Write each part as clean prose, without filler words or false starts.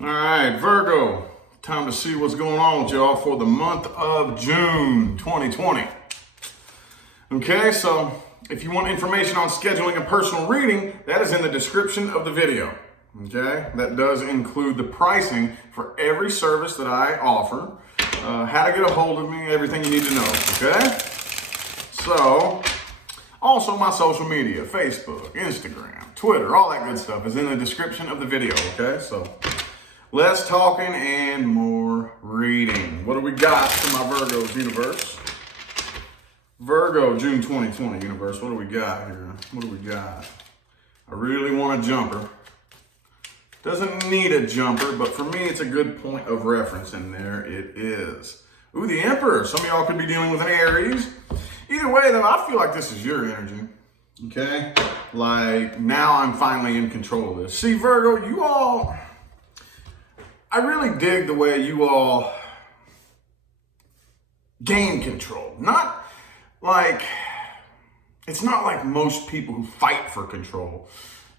All right, Virgo, time to see what's going on with y'all for the month of June 2020. Okay, so if you want information on scheduling a personal reading, that is in the description of the video. Okay, that does include the pricing for every service that I offer, how to get a hold of me, everything you need to know. Okay, so also my social media, Facebook, Instagram, Twitter, all that good stuff is in the description of the video. Okay, so less talking and more reading. What do we got for my Virgo's universe? Virgo, June 2020 universe. What do we got here? What do we got? I really want a jumper. Doesn't need a jumper, but for me, it's a good point of reference, and there it is. Ooh, the Emperor. Some of y'all could be dealing with an Aries. Either way, though, I feel like this is your energy. Okay? Like, now I'm finally in control of this. See, Virgo, you all, I really dig the way you all gain control. Not like, it's not like most people who fight for control.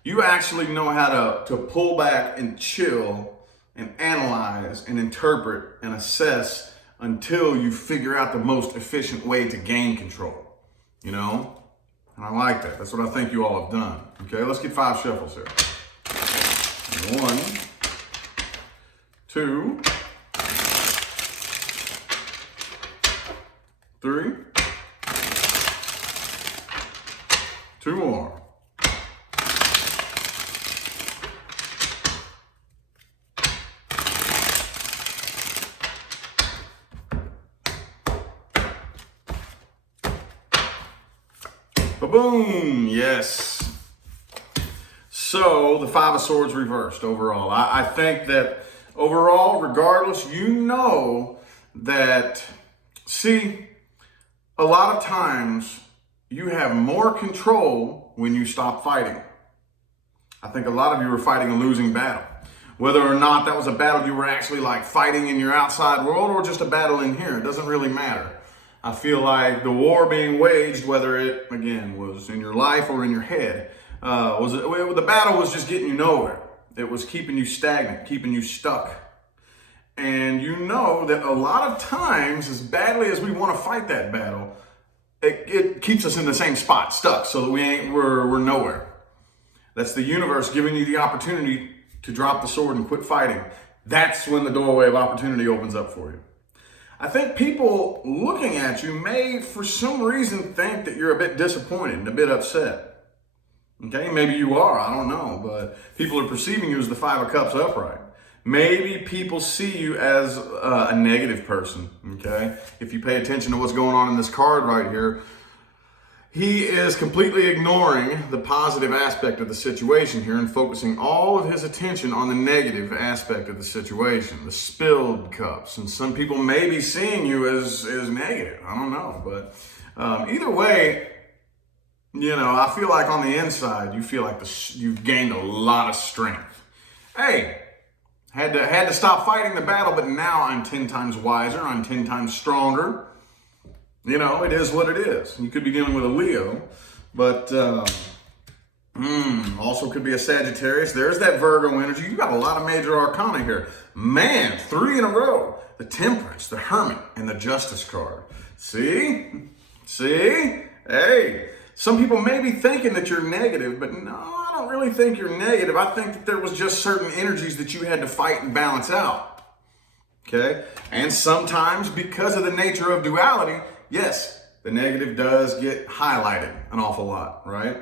You actually know how to pull back and chill and analyze and interpret and assess until you figure out the most efficient way to gain control, you know? And I like that. That's what I think you all have done. Okay, let's get 5 shuffles here. 1, 2, 3, 2 more. Ba-boom! Yes. So the 5 of Swords reversed overall. I think that overall, regardless, you know that, see, a lot of times you have more control when you stop fighting. I think a lot of you were fighting a losing battle. Whether or not that was a battle you were actually like fighting in your outside world or just a battle in here, it doesn't really matter. I feel like the war being waged, whether it, again, was in your life or in your head, the battle was just getting you nowhere. It was keeping you stagnant, keeping you stuck. And you know that a lot of times, as badly as we want to fight that battle, it keeps us in the same spot, stuck, so that we're nowhere. That's the universe giving you the opportunity to drop the sword and quit fighting. That's when the doorway of opportunity opens up for you. I think people looking at you may, for some reason, think that you're a bit disappointed and a bit upset. Okay, maybe you are, I don't know, but people are perceiving you as the 5 of Cups upright. Maybe people see you as a negative person, okay? If you pay attention to what's going on in this card right here, he is completely ignoring the positive aspect of the situation here and focusing all of his attention on the negative aspect of the situation, the spilled cups. And some people may be seeing you as negative. I don't know. But either way, you know, I feel like on the inside, you feel like you've gained a lot of strength. Hey, had to stop fighting the battle, but now I'm 10 times wiser. I'm 10 times stronger. You know, it is what it is. You could be dealing with a Leo, but also could be a Sagittarius. There's that Virgo energy. You got a lot of major arcana here. Man, 3 in a row. The Temperance, the Hermit, and the Justice card. See? Hey, some people may be thinking that you're negative, but no, I don't really think you're negative. I think that there was just certain energies that you had to fight and balance out. Okay? And sometimes, because of the nature of duality, yes, the negative does get highlighted an awful lot, right?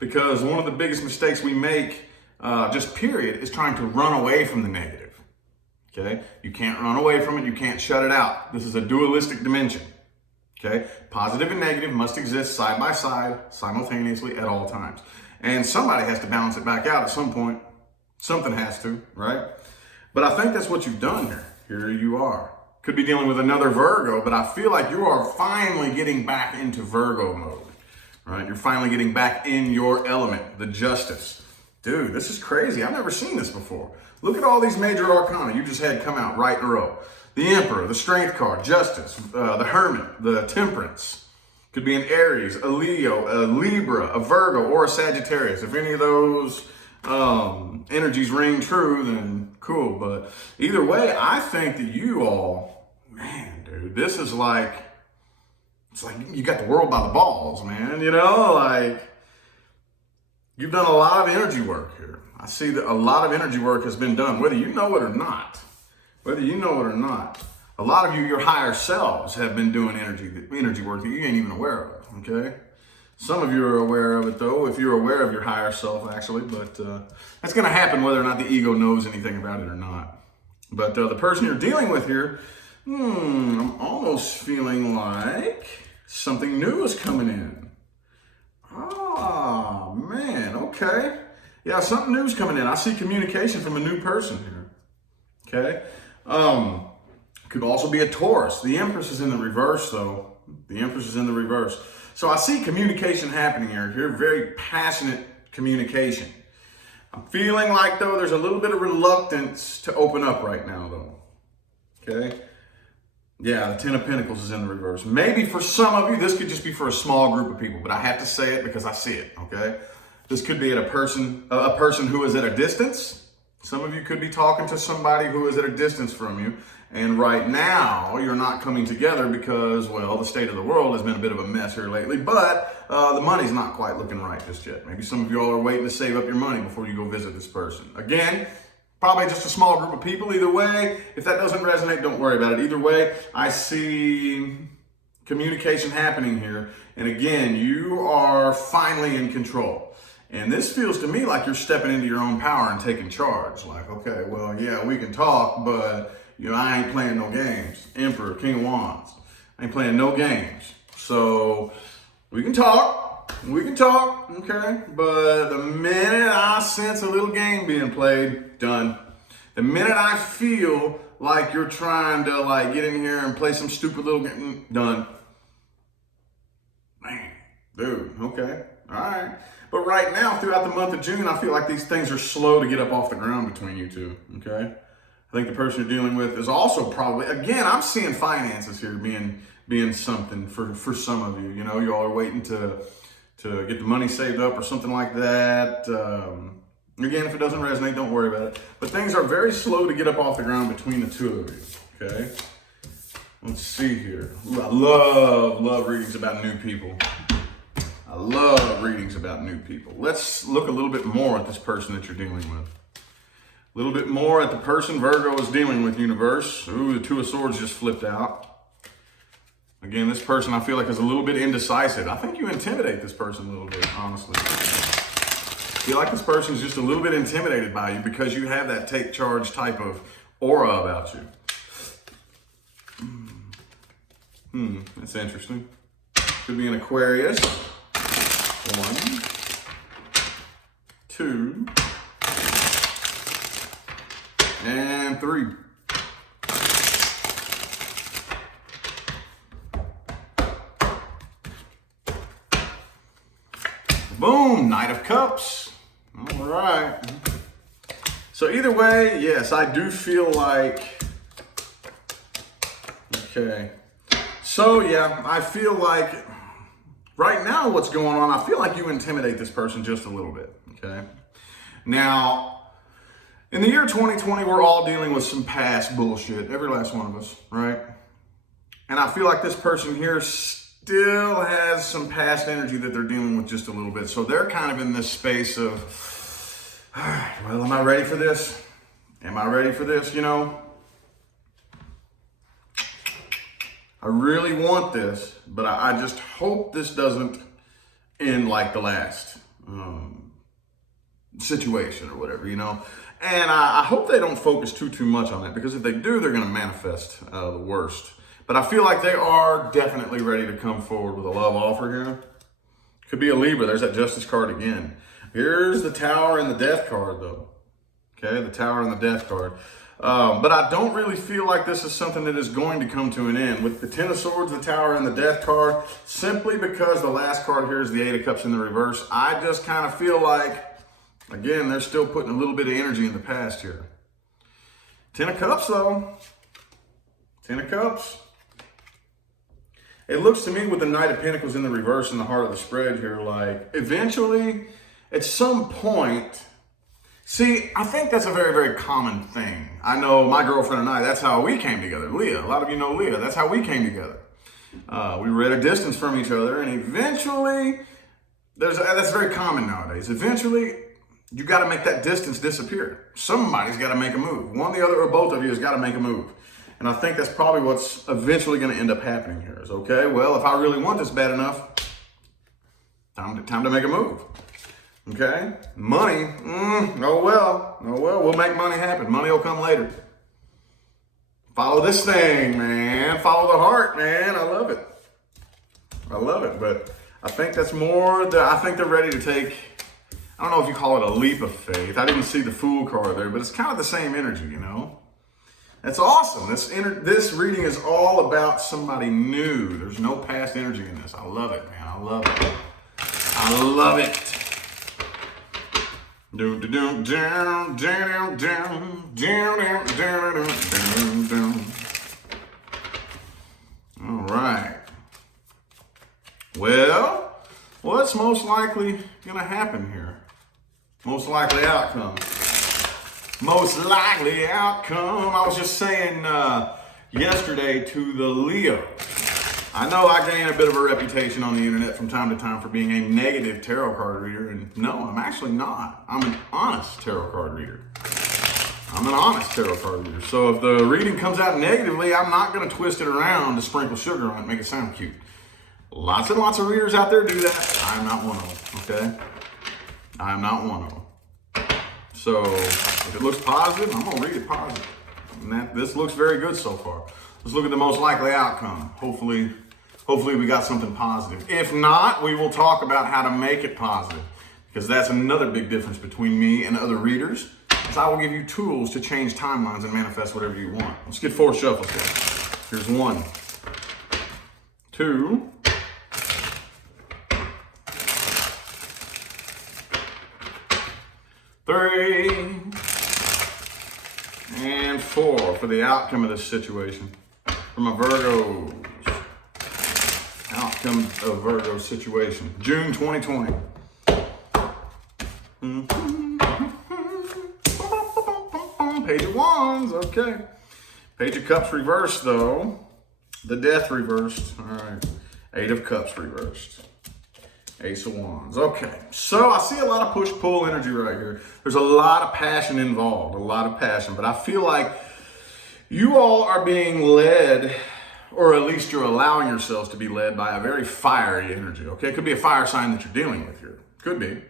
Because one of the biggest mistakes we make, just period, is trying to run away from the negative, okay? You can't run away from it. You can't shut it out. This is a dualistic dimension, okay? Positive and negative must exist side by side, simultaneously at all times. And somebody has to balance it back out at some point. Something has to, right? But I think that's what you've done here. Here you are. Could be dealing with another Virgo, but I feel like you are finally getting back into Virgo mode, right? You're finally getting back in your element, the Justice. Dude, this is crazy. I've never seen this before. Look at all these major arcana you just had come out right in a row. The Emperor, the Strength card, Justice, the Hermit, the Temperance. Could be an Aries, a Leo, a Libra, a Virgo, or a Sagittarius. If any of those energies ring true, then cool. But either way, I think that you all, man, dude, this is like, it's like you got the world by the balls, man. You know, like you've done a lot of energy work here. I see that a lot of energy work has been done, whether you know it or not. Whether you know it or not. A lot of you, your higher selves, have been doing energy work that you ain't even aware of, okay? Some of you are aware of it, though, if you're aware of your higher self, actually. But that's going to happen whether or not the ego knows anything about it or not. But the person you're dealing with here, I'm almost feeling like something new is coming in. Ah, man, okay. Yeah, something new is coming in. I see communication from a new person here, okay? Could also be a Taurus. The Empress is in the reverse, though. The Empress is in the reverse. So I see communication happening here. Very passionate communication. I'm feeling like, though, there's a little bit of reluctance to open up right now, though. Okay? Yeah, the Ten of Pentacles is in the reverse. Maybe for some of you, this could just be for a small group of people, but I have to say it because I see it, okay? This could be at a person who is at a distance. Some of you could be talking to somebody who is at a distance from you. And right now, you're not coming together because, well, the state of the world has been a bit of a mess here lately, but the money's not quite looking right just yet. Maybe some of you all are waiting to save up your money before you go visit this person. Again, probably just a small group of people. Either way, if that doesn't resonate, don't worry about it. Either way, I see communication happening here. And again, you are finally in control. And this feels to me like you're stepping into your own power and taking charge. Like, okay, well, yeah, we can talk, but you know, I ain't playing no games. Emperor, King of Wands. I ain't playing no games. So we can talk, okay? But the minute I sense a little game being played, done. The minute I feel like you're trying to like get in here and play some stupid little game, done. Man, dude, okay, all right. But right now, throughout the month of June, I feel like these things are slow to get up off the ground between you two, okay? I think the person you're dealing with is also probably, again, I'm seeing finances here being something for some of you. You know, you all are waiting to get the money saved up or something like that. Again, if it doesn't resonate, don't worry about it. But things are very slow to get up off the ground between the two of you, okay? Let's see here. Ooh, I love readings about new people. I love readings about new people. Let's look a little bit more at this person that you're dealing with. A little bit more at the person Virgo is dealing with, universe. Ooh, the Two of Swords just flipped out. Again, this person I feel like is a little bit indecisive. I think you intimidate this person a little bit, honestly. I feel like this person is just a little bit intimidated by you because you have that take charge type of aura about you. That's interesting. Could be an Aquarius. 1, 2, and 3. Boom, Knight of Cups. All right. So either way, yes, I do feel like, okay. So yeah, I feel like right now what's going on, I feel like you intimidate this person just a little bit, okay? Now, in the year 2020, we're all dealing with some past bullshit, every last one of us, right? And I feel like this person here still has some past energy that they're dealing with just a little bit. So they're kind of in this space of, well, am I ready for this? Am I ready for this, you know? I really want this, but I just hope this doesn't end like the last situation or whatever, you know? And I hope they don't focus too much on that, because if they do, they're going to manifest the worst. But I feel like they are definitely ready to come forward with a love offer here. Could be a Libra. There's that Justice card again. Here's the Tower and the Death card, though. Okay, the Tower and the Death card. But I don't really feel like this is something that is going to come to an end. With the Ten of Swords, the Tower, and the Death card, simply because the last card here is the Eight of Cups in the reverse, I just kind of feel like, again, they're still putting a little bit of energy in the past here. Ten of Cups, though. Ten of Cups. It looks to me with the Knight of Pentacles in the reverse in the heart of the spread here, like eventually, at some point, See, I think that's a very, very common thing. I know my girlfriend and I, that's how we came together. Leah, a lot of you know Leah, that's how we came together. We were at a distance from each other, and eventually, that's very common nowadays. Eventually, you got to make that distance disappear. Somebody's got to make a move. One, the other, or both of you has got to make a move. And I think that's probably what's eventually going to end up happening here is, okay, well, if I really want this bad enough, time to make a move. Okay? Money, oh well, we'll make money happen. Money will come later. Follow this thing, man. Follow the heart, man. I love it. But I think that's more, I think they're ready to take, I don't know if you call it a leap of faith. I didn't see the Fool card there, but it's kind of the same energy, you know? That's awesome. This reading is all about somebody new. There's no past energy in this. I love it, man. I love it. I love it. All right. Well, what's most likely going to happen here? Most likely outcome. Most likely outcome. I was just saying yesterday to the Leo. I know I gain a bit of a reputation on the internet from time to time for being a negative tarot card reader, and no, I'm actually not. I'm an honest tarot card reader. So if the reading comes out negatively, I'm not going to twist it around to sprinkle sugar on it and make it sound cute. Lots and lots of readers out there do that. I'm not one of them, okay? I'm not one of them. So if it looks positive, I'm going to read it positive. And this looks very good so far. Let's look at the most likely outcome. Hopefully we got something positive. If not, we will talk about how to make it positive, because that's another big difference between me and other readers, is I will give you tools to change timelines and manifest whatever you want. Let's get 4 shuffles here. Here's 1, 2, 3, and 4 for the outcome of this situation. For my Virgos. Outcome of Virgo situation. June 2020. Page of Wands, okay. Page of Cups reversed though. The Death reversed. All right. 8 of Cups reversed. Ace of Wands. Okay. So I see a lot of push-pull energy right here. There's a lot of passion involved. A lot of passion. But I feel like you all are being led, or at least you're allowing yourselves to be led by a very fiery energy, okay? It could be a fire sign that you're dealing with here. Could be.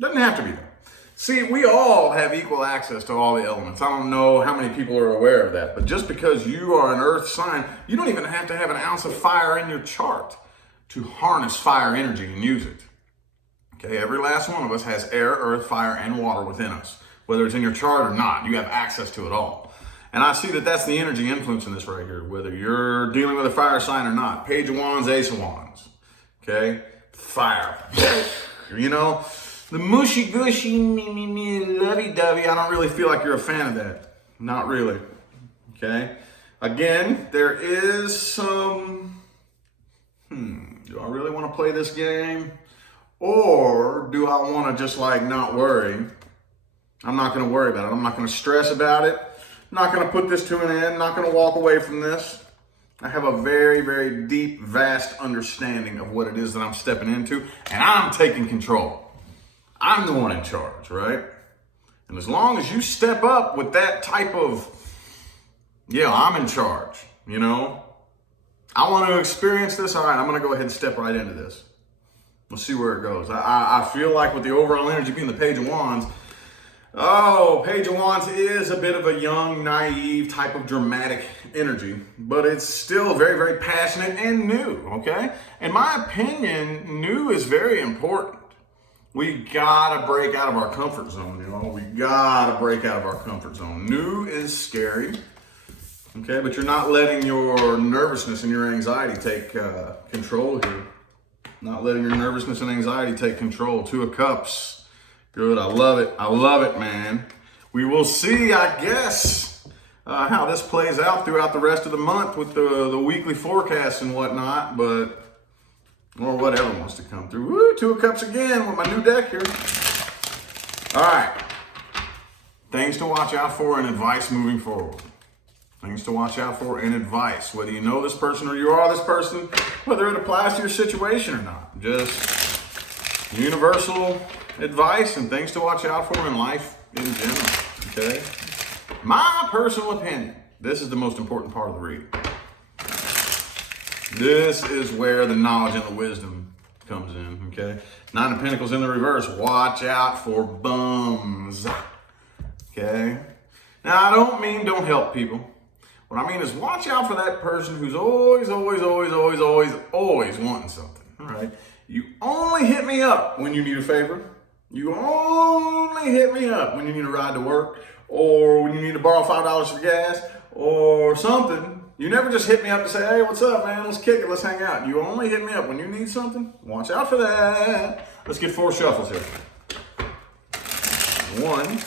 Doesn't have to be though. See, we all have equal access to all the elements. I don't know how many people are aware of that, but just because you are an earth sign, you don't even have to have an ounce of fire in your chart to harness fire energy and use it. Okay, every last one of us has air, earth, fire, and water within us. Whether it's in your chart or not, you have access to it all. And I see that that's the energy influencing this right here, whether you're dealing with a fire sign or not. Page of Wands, Ace of Wands. Okay? Fire. You know, the mushy gushy, lovey dovey, I don't really feel like you're a fan of that. Not really. Okay? Again, there is some, do I really want to play this game? Or do I want to just like not worry? I'm not going to worry about it. I'm not going to stress about it. Not going to put this to an end, not going to walk away from this. I have a very, very deep, vast understanding of what it is that I'm stepping into, and I'm taking control. I'm the one in charge, right? And as long as you step up with that type of, yeah, I'm in charge, you know? I want to experience this, all right, I'm going to go ahead and step right into this. We'll see where it goes. I feel like with the overall energy being the Page of Wands, Page of Wands is a bit of a young, naive type of dramatic energy, but it's still very, very passionate and new, okay? In my opinion, new is very important. We gotta break out of our comfort zone, you know? We gotta break out of our comfort zone. New is scary, okay? But you're not letting your nervousness and your anxiety take control here. Not letting your nervousness and anxiety take control. 2 of Cups. Good, I love it. I love it, man. We will see, I guess, how this plays out throughout the rest of the month with the weekly forecasts and whatnot, or whatever wants to come through. Woo, 2 of Cups again with my new deck here. All right. Things to watch out for and advice moving forward. Things to watch out for and advice. Whether you know this person or you are this person, whether it applies to your situation or not. Just universal advice and things to watch out for in life in general. Okay? My personal opinion. This is the most important part of the reading. This is where the knowledge and the wisdom comes in. Okay? Nine of Pentacles in the reverse. Watch out for bums. Okay? Now, I don't mean don't help people. What I mean is watch out for that person who's always wanting something. All right? You only hit me up when you need a favor. You only hit me up when you need a ride to work or when you need to borrow $5 for gas or something. You never just hit me up to say, hey, what's up, man? Let's kick it. Let's hang out. You only hit me up when you need something. Watch out for that. Let's get 4 shuffles here. 1,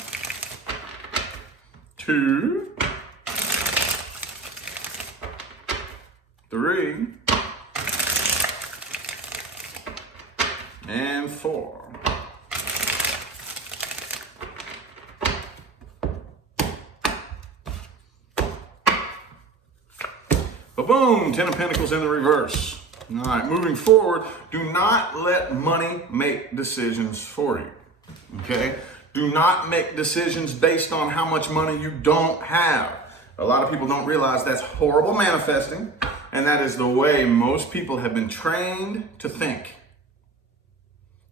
2, 3, and 4. Boom, 10 of Pentacles in the reverse. All right, moving forward, do not let money make decisions for you, okay? Do not make decisions based on how much money you don't have. A lot of people don't realize that's horrible manifesting, and that is the way most people have been trained to think.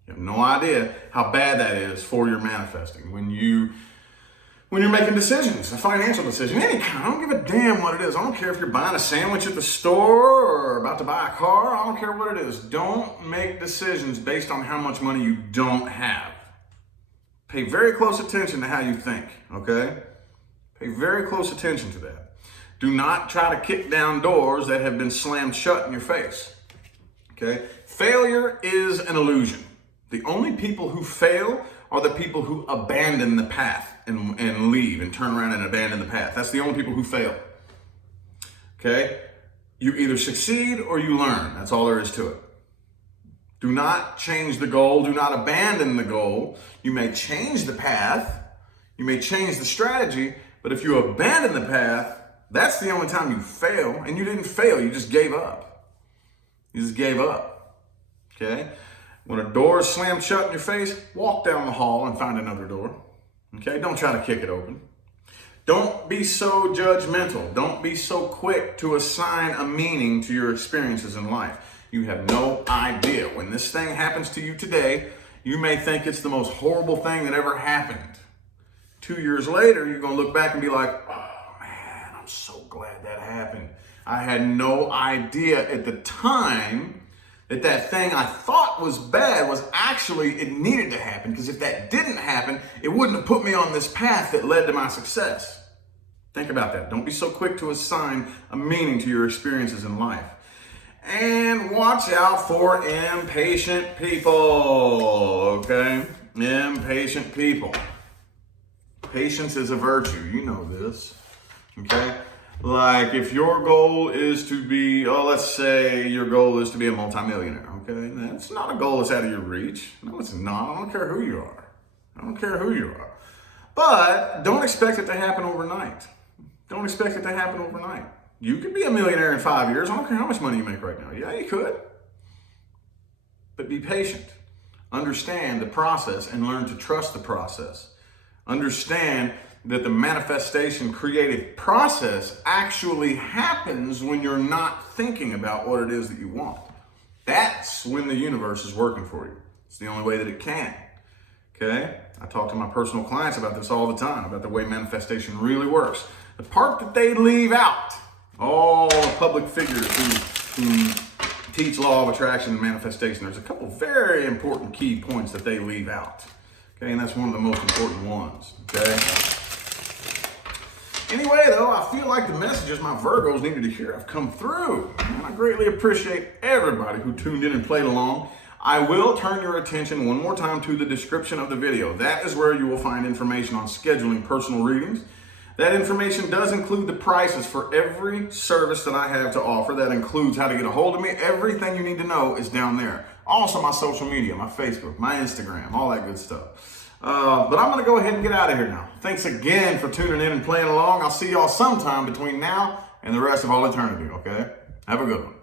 You have no idea how bad that is for your manifesting. When you're making decisions, a financial decision, any kind, I don't give a damn what it is. I don't care if you're buying a sandwich at the store or about to buy a car. I don't care what it is. Don't make decisions based on how much money you don't have. Pay very close attention to how you think, okay? Pay very close attention to that. Do not try to kick down doors that have been slammed shut in your face, okay? Failure is an illusion. The only people who fail are the people who abandon the path and leave and turn around and abandon the path. That's the only people who fail. Okay? You either succeed or you learn. That's all there is to it. Do not change the goal. Do not abandon the goal. You may change the path. You may change the strategy. But if you abandon the path, that's the only time you fail. And you didn't fail. You just gave up. You just gave up. Okay? When a door is slammed shut in your face, walk down the hall and find another door. Okay? Don't try to kick it open. Don't be so judgmental. Don't be so quick to assign a meaning to your experiences in life. You have no idea. When this thing happens to you today, you may think it's the most horrible thing that ever happened. 2 years later, you're going to look back and be like, oh man, I'm so glad that happened. I had no idea at the time that thing I thought was bad was actually, it needed to happen, because if that didn't happen, it wouldn't have put me on this path that led to my success. Think about that. Don't be so quick to assign a meaning to your experiences in life. And watch out for impatient people, okay? Impatient people. Patience is a virtue. You know this, okay? Like if your goal is to be, let's say your goal is to be a multimillionaire, okay? That's not a goal that's out of your reach. No, it's not. I don't care who you are. I don't care who you are. But don't expect it to happen overnight. Don't expect it to happen overnight. You could be a millionaire in 5 years. I don't care how much money you make right now. Yeah, you could. But be patient. Understand the process and learn to trust the process. Understand that the manifestation creative process actually happens when you're not thinking about what it is that you want. That's when the universe is working for you. It's the only way that it can. Okay? I talk to my personal clients about this all the time, about the way manifestation really works. The part that they leave out, all the public figures who teach law of attraction and manifestation, there's a couple very important key points that they leave out. Okay, and that's one of the most important ones. Okay. Anyway, though, I feel like the messages my Virgos needed to hear have come through. And I greatly appreciate everybody who tuned in and played along. I will turn your attention one more time to the description of the video. That is where you will find information on scheduling personal readings. That information does include the prices for every service that I have to offer. That includes how to get a hold of me. Everything you need to know is down there. Also my social media, my Facebook, my Instagram, all that good stuff. But I'm going to go ahead and get out of here now. Thanks again for tuning in and playing along. I'll see y'all sometime between now and the rest of all eternity, okay? Have a good one.